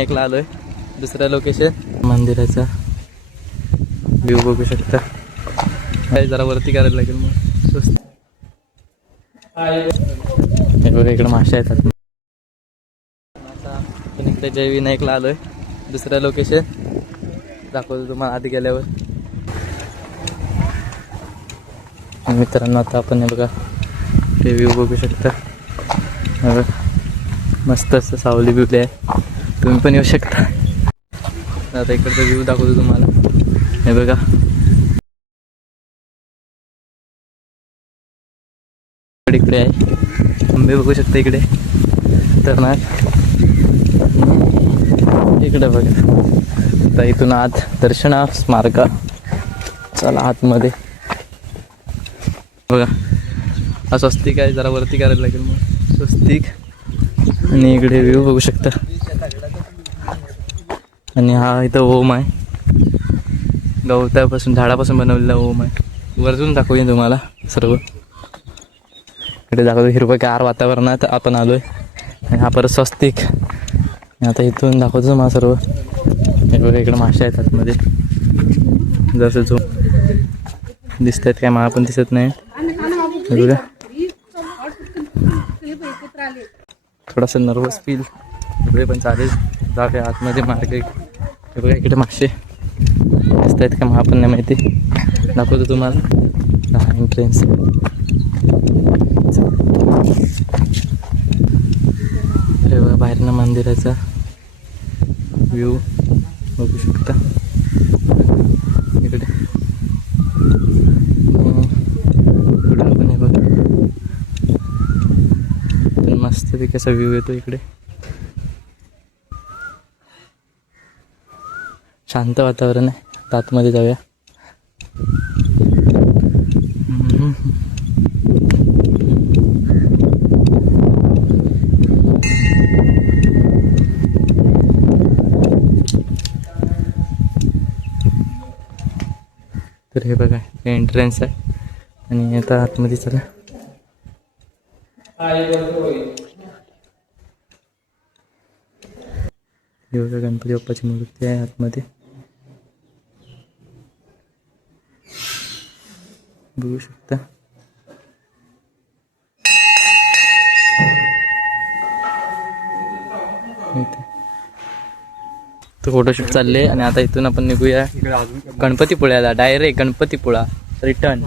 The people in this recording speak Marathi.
एकला आलोय दुसऱ्या लोकेशन मंदिराचा व्ह्यू बघू शकता. जरा वरती करायला लागेल मग स्वस्त. हे बघा इकडे मासे येतात. आता इकडे जय विनायकला आलोय दुसऱ्या लोकेशन दाखवतो तुम्हाला आधी गेल्यावर. मित्रांनो आता आपण हे बघा हे व्ह्यू बघू शकता. मस्त असं सावली बिवली आहे, तुम्ही पण येऊ शकता. आता इकडचा व्ह्यू दाखवतो तुम्हाला. हे बघा इकडे आहे आंबे बघू शकता. इकडे तरणार इकडे बघा. आता इथून आत दर्शना स्मारका. चला आतमध्ये बघा. हा स्वस्तिक आहे, जरा वरती करायला लागेल मग स्वस्तिक. आणि इकडे व्ह्यू बघू शकता. आणि हा इथं ओम आहे, गवतापासून झाडापासून बनवलेला ओम आहे. वरतून दाखवून तुम्हाला सर्व. इकडे दाखवतो हिरवंगार वातावरणात आपण आलोय. आणि हा परत स्वस्तिक. आता इथून दाखवतो मला सर्व. हे बघा इकडे मासे आहेत आतमध्ये. जसं जो दिसत आहेत काय मला पण दिसत नाही. हे बघा थोडासा नर्वस फील इकडे पण चालेल. जाऊया आतमध्ये मार्ग. हे बघा इकडे मासे दिसत आहेत का मला पण नाही माहिती. दाखवतो तुम्हाला. हा एंट्रन्स. हे बघा बाहेरनं मंदिराचा व्ह्यू बघू शकता. इकडे पुढे पण हे बघा मस्त कसा व्ह्यू येतो इकडे. शांत वातावरण आहे. आतमध्ये जाऊया. तर हे बघा एंट्रन्स आहे. आणि आता आतमध्ये चला. हे बघा गणपती बाप्पाची मूर्ती आहे आतमध्ये बघू शकता. तो फोटोशूट चालले. आणि आता इथून आपण निघूया गणपतीपुळ्याला. Direct Ganpatipule return.